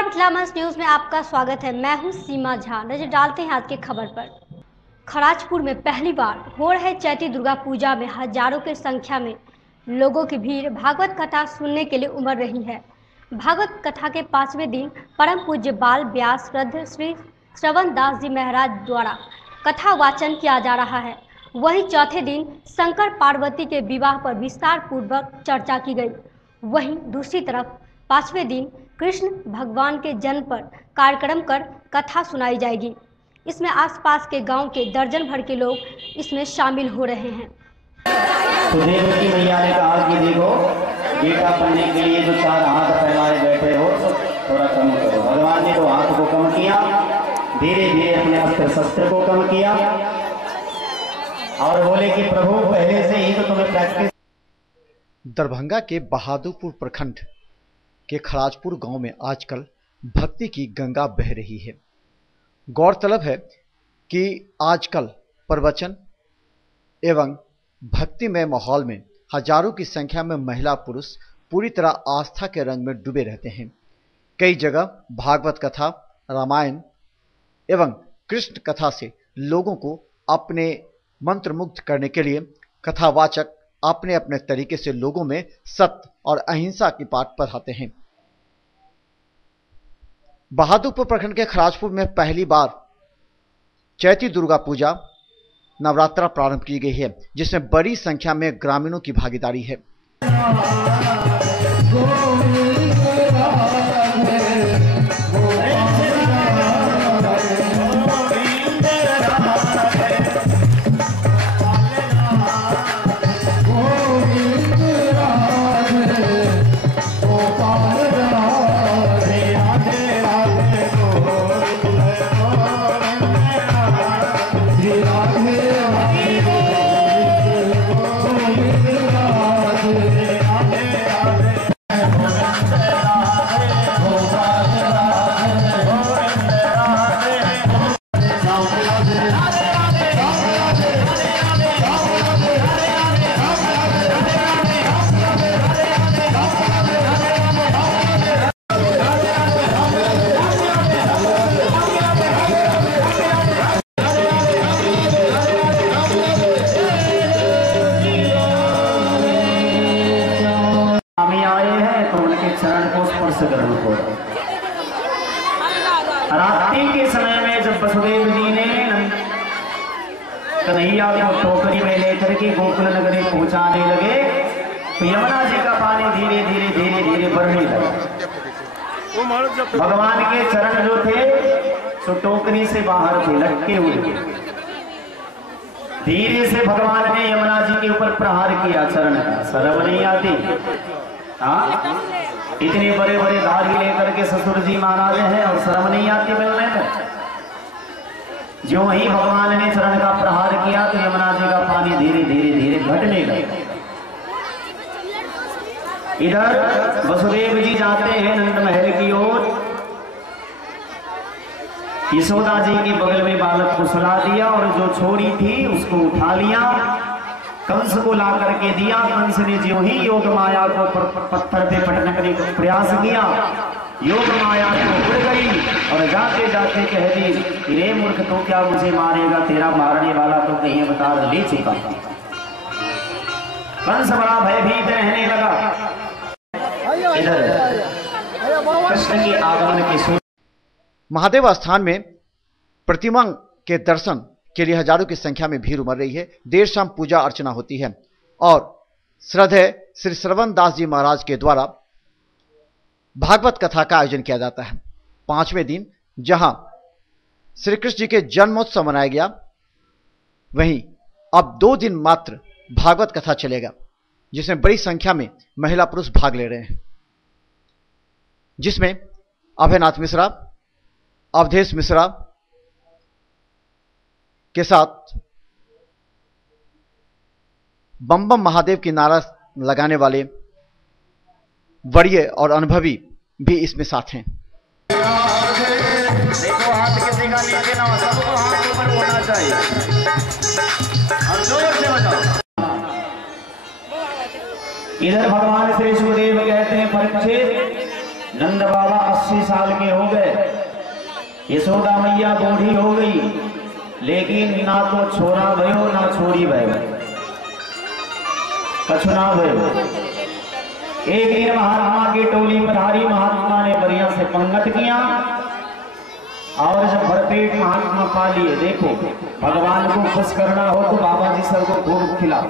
नमस्कार, मिथिला मंच न्यूज में आपका स्वागत है। मैं हूं सीमा झा। नजर डालते हैं आज के खबर पर। खराजपुर में पहली बार हो रहे चैती दुर्गा पूजा में हजारों की संख्या में लोगों की भीड़ भागवत कथा सुनने के लिए उमड़ रही है। भागवत कथा के 5वें दिन परम पूज्य बाल व्यास श्रद्ध श्री श्रवण दास जी महाराज द्वारा कथा वाचन किया जा रहा है। वहीं चौथे दिन शंकर पार्वती के विवाह पर विस्तार पूर्वक चर्चा की गई। वहीं दूसरी तरफ 5वें दिन कृष्ण भगवान के जन्म पर कार्यक्रम कर कथा सुनाई जाएगी। इसमें आसपास के गांव के दर्जन भर के लोग इसमें शामिल हो रहे हैं। तो देवकी मैया ने कहा कि देखो बेटा बनने के लिए जो 4 हाथ फैलाए बैठे हो थोड़ा कम करो। भगवान ने तो हाथ को कम किया, धीरे धीरे अपने अस्त्र शस्त्र को कम किया और बोले कि प्रभु पहले से ही तो तुम्हें प्रैक्टिस। दरभंगा के बहादुरपुर प्रखंड के खराजपुर गांव में आजकल भक्ति की गंगा बह रही है। गौरतलब है कि आजकल प्रवचन एवं भक्तिमय माहौल में हजारों की संख्या में महिला पुरुष पूरी तरह आस्था के रंग में डूबे रहते हैं। कई जगह भागवत कथा, रामायण एवं कृष्ण कथा से लोगों को अपने मंत्रमुग्ध करने के लिए कथावाचक अपने अपने तरीके से लोगों में सत्य और अहिंसा की पाठ पढ़ाते हैं। बहादुरपुर प्रखंड के खराजपुर में पहली बार चैती दुर्गा पूजा नवरात्रा प्रारंभ की गई है, जिसमें बड़ी संख्या में ग्रामीणों की भागीदारी है। रात्रि के समय में जब वसुदेव जी ने कन्हैया को टोकरी में लेकर के गोकुल नगरी पहुंचाने लगे तो यमुना जी का पानी धीरे धीरे धीरे धीरे बढ़ने लगा। भगवान के चरण जो थे सो टोकरी से बाहर थे, लटके हुए। धीरे से भगवान ने यमुना जी के ऊपर प्रहार किया चरण का। शर्म नहीं आती? हाँ, इतने बड़े बड़े धारी लेकर के ससुर जी महाराज हैं और शर्म नहीं आती मिलने में। जो ही भगवान ने चरण का प्रहार किया तो यमुना जी का पानी धीरे धीरे धीरे घटने लगा। इधर वसुदेव जी जाते हैं नंद महल की ओर। यशोदा जी की बगल में बालक को सुला दिया और जो छोरी थी उसको उठा लिया, कंस को ला करके दिया। कंस ने जो ही योग माया को पत्थर पे पटकने का प्रयास किया, योग माया तो उड़ गई और जाते जाते कह दी, रे मूर्ख तो क्या मुझे मारेगा, तेरा मारने वाला तो कहीं अवतार ले चुका। कंस बड़ा भयभीत रहने लगा। इधर कृष्ण के आगमन के महादेव स्थान में प्रतिमा के दर्शन के लिए हजारों की संख्या में भीड़ उमड़ रही है। देर शाम पूजा अर्चना होती है और श्रद्धेय श्री श्रवण दास जी महाराज के द्वारा भागवत कथा का आयोजन किया जाता है। 5वें दिन जहां श्री कृष्ण जी के जन्मोत्सव मनाया गया, वहीं अब 2 दिन मात्र भागवत कथा चलेगा, जिसमें बड़ी संख्या में महिला पुरुष भाग ले रहे हैं, जिसमें अभयनाथ मिश्रा, अवधेश मिश्रा के साथ बम बम महादेव की नारा लगाने वाले वरीय और अनुभवी भी इसमें साथ हैं। देखो हाथ किसी का नीचे ना हो, सबको हाथ ऊपर होना चाहिए। और जोर से बजाओ। इधर भगवान श्री सुखदेव कहते हैं, परीक्षित नंद बाबा 80 साल के हो गए, यशोदा मैया बूढ़ी हो गई, लेकिन ना तो छोरा भयो ना छोरी भयो, कछुना भयो। एक दिन महात्मा की टोली पधारी, महात्मा ने बढ़िया से पंगत किया और जब भरपेट महात्मा पा लिए। देखो भगवान को खुश करना हो तो बाबा जी सबको खूब खिला,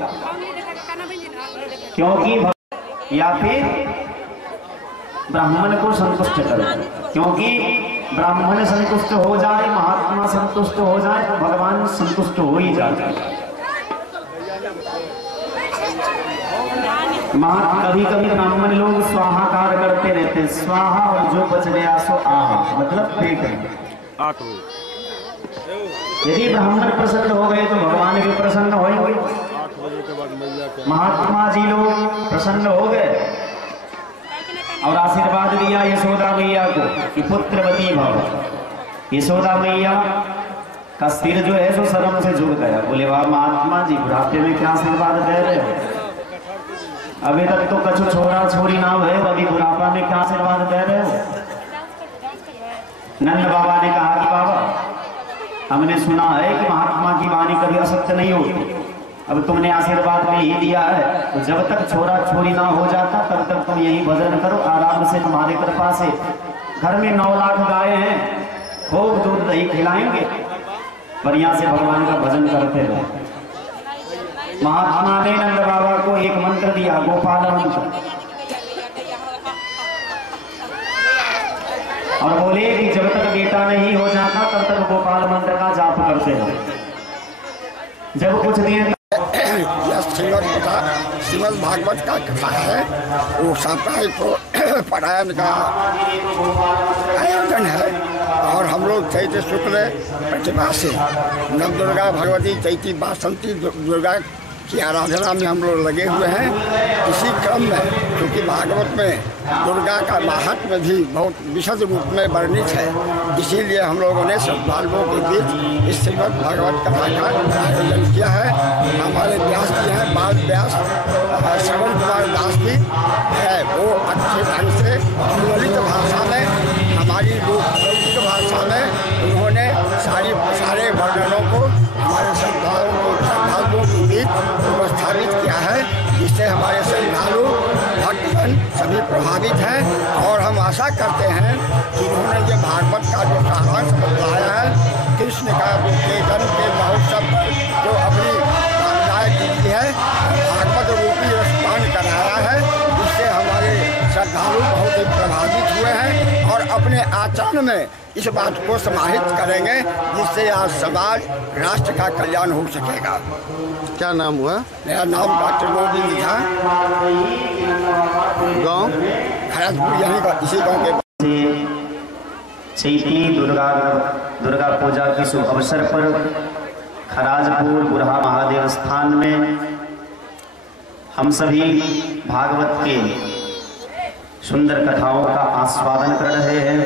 क्योंकि या फिर ब्राह्मण को संतुष्ट करो, क्योंकि ब्राह्मण संतुष्ट हो जाए, महात्मा संतुष्ट हो जाए तो भगवान संतुष्ट हो ही जाते हैं। कभी कभी ब्राह्मण लोग स्वाहाकार करते रहते हैं, स्वाहा और जो बच गया सो आहा, मतलब पेट। यदि ब्राह्मण प्रसन्न हो गए तो भगवान भी प्रसन्न होंगे। महात्मा जी लोग प्रसन्न हो गए और आशीर्वाद दिया यशोदा मैया को कि पुत्रवती भव। यशोदा मैया का सिर जो है सो शर्म से झुक गया। बोले वाह महात्मा जी, बुढ़ापे में क्या आशीर्वाद दे रहे हो? अभी तक तो कछु छोरा छोरी ना हुए, अभी बुढ़ापा में क्या आशीर्वाद दे रहे हो? नंद बाबा ने कहा कि बाबा हमने सुना है कि महात्मा की वाणी कभी असत्य नहीं होती, अब तुमने आशीर्वाद में ही दिया है तो जब तक छोरा छोरी ना हो जाता तब तक तुम यही भजन करो आराम से, तुम्हारे कृपा से घर में 9 लाख गाय हैं, खूब दूध दही खिलाएंगे, बढ़िया से भगवान का भजन करते रहो। महात्मा ने नंद बाबा को एक मंत्र दिया, गोपाल मंत्र, और बोले कि जब तक बेटा नहीं हो जाता तब तक गोपाल मंत्र का जाप करते रहो। जब कुछ दिन श्रीमद् भागवत का कथा है, वो साप्ताहिक पारायण का आयोजन है और हम लोग चैत्र शुक्ल प्रतिभा से नव दुर्गा भगवती चैती बासंती दुर्गा की आराधना में हम लोग लगे हुए हैं। इसी क्रम में क्योंकि भागवत में दुर्गा का महात्म्य भी बहुत विशद रूप में वर्णित है, इसीलिए हम लोगों ने श्रद्धालुओं के बीच इस श्रीमद् भागवत कथा का आयोजन किया है। हमारे व्यास जी हैं, बाल व्यास श्रवण कुमार दास जी है, वो अच्छे ढंग से ललित भाषा में, हमारी लोकलौकिक भाषा में उन्होंने सारे वर्णनों को हमारे श्रद्धालुओं के बीच उपस्थापित किया है, जिससे हमारे श्रद्धालु भक्तगण सभी प्रभावित हैं। और हम आशा करते हैं कि उन्होंने ये भागवत का जो सारांश बताया है, कृष्ण का जो जन्म के महोत्सव पर जो अपनी कामनाएं की है, भागवत रूपी रसपान कराया है, इससे हमारे श्रद्धालु बहुत ही प्रभावित हुए हैं और अपने आचरण में इस बात को समाहित करेंगे, जिससे आज समाज राष्ट्र का कल्याण हो सकेगा। क्या नाम हुआ? मेरा नाम डॉक्टर गोविंद था, गांव खड़गपुर, यहीं का इसी गांव के। चैती दुर्गा पूजा के शुभ अवसर पर खराजपुर बुरहा महादेव स्थान में हम सभी भागवत के सुंदर कथाओं का आस्वादन कर रहे हैं।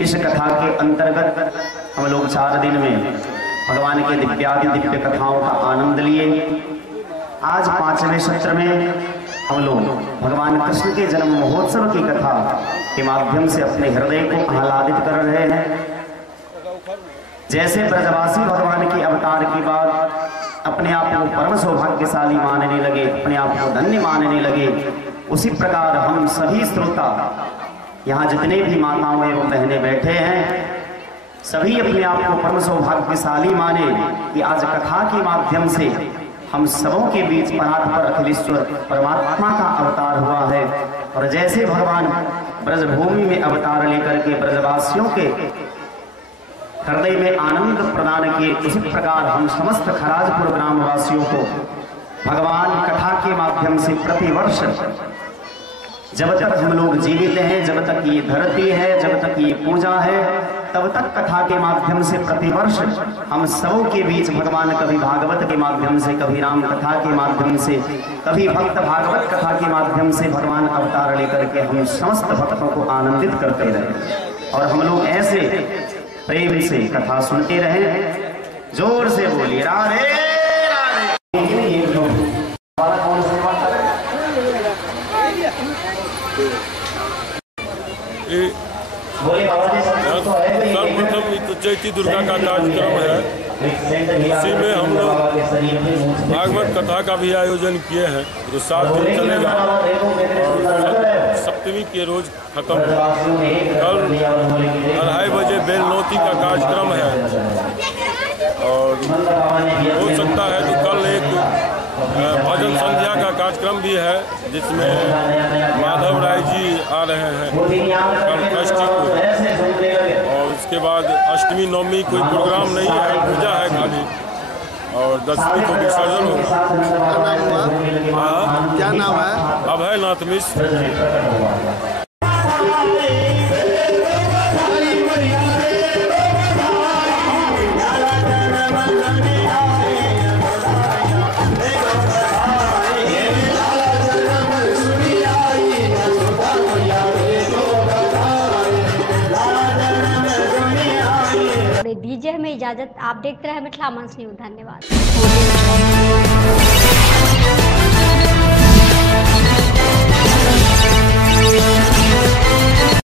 इस कथा के अंतर्गत हम लोग 4 दिन में भगवान के दिव्य कथाओं का आनंद लिए। आज 5वें सत्र में हम लोग भगवान कृष्ण के जन्म महोत्सव की कथा के माध्यम से अपने हृदय को आह्लादित कर रहे हैं। जैसे ब्रजवासी भगवान के अवतार के बाद अपने आप को परम सौभाग्यशाली मानने लगे, अपने आप को धन्य मानने लगे, उसी प्रकार हम सभी श्रोता यहाँ जितने भी माताओं एवं बहनें बैठे हैं, सभी अपने आप को परम सौभाग्यशाली माने कि आज कथा के माध्यम से हम सबों के बीच परात्पर अखिलेश्वर परमात्मा का अवतार हुआ है। और जैसे भगवान ब्रजभूमि में अवतार लेकर के ब्रजवासियों के हृदय में आनंद प्रदान किए, उसी प्रकार हम समस्त खराजपुर ग्रामवासियों को भगवान कथा के माध्यम से प्रतिवर्ष जब तक हम लोग जीवित हैं, जब तक ये धरती है, जब तक ये पूजा है, तब तक कथा के माध्यम से प्रतिवर्ष हम सबों के बीच भगवान कभी भागवत के माध्यम से, कभी राम कथा के माध्यम से, कभी भक्त भागवत कथा के माध्यम से भगवान अवतार लेकर के हम समस्त भक्तों को आनंदित करते रहे। और हम लोग ऐसे प्रेम से कथा सुनते रहे। जोर से बोलिए राधे राधे। चैती दुर्गा का कार्यक्रम है, उसी में हम लोग भागवत कथा का भी आयोजन किए हैं जो 7 दिन चलेगा और सप्तमी के रोज खत्म होगा। कल 2:30 बजे बेलनौती का कार्यक्रम है और हो सकता है कि कल एक भजन संध्या का कार्यक्रम भी है जिसमें माधव राय जी आ रहे हैं कल षष्ठी को। और उसके बाद अष्टमी नवमी कोई प्रोग्राम नहीं है, पूजा है खाली, और 10वीं को विसर्जन होगा। क्या नाम है? अभय नाथ मिश्र। दीजिए हमें इजाजत। आप देखते रहे मिथिला मंच न्यूज़। धन्यवाद।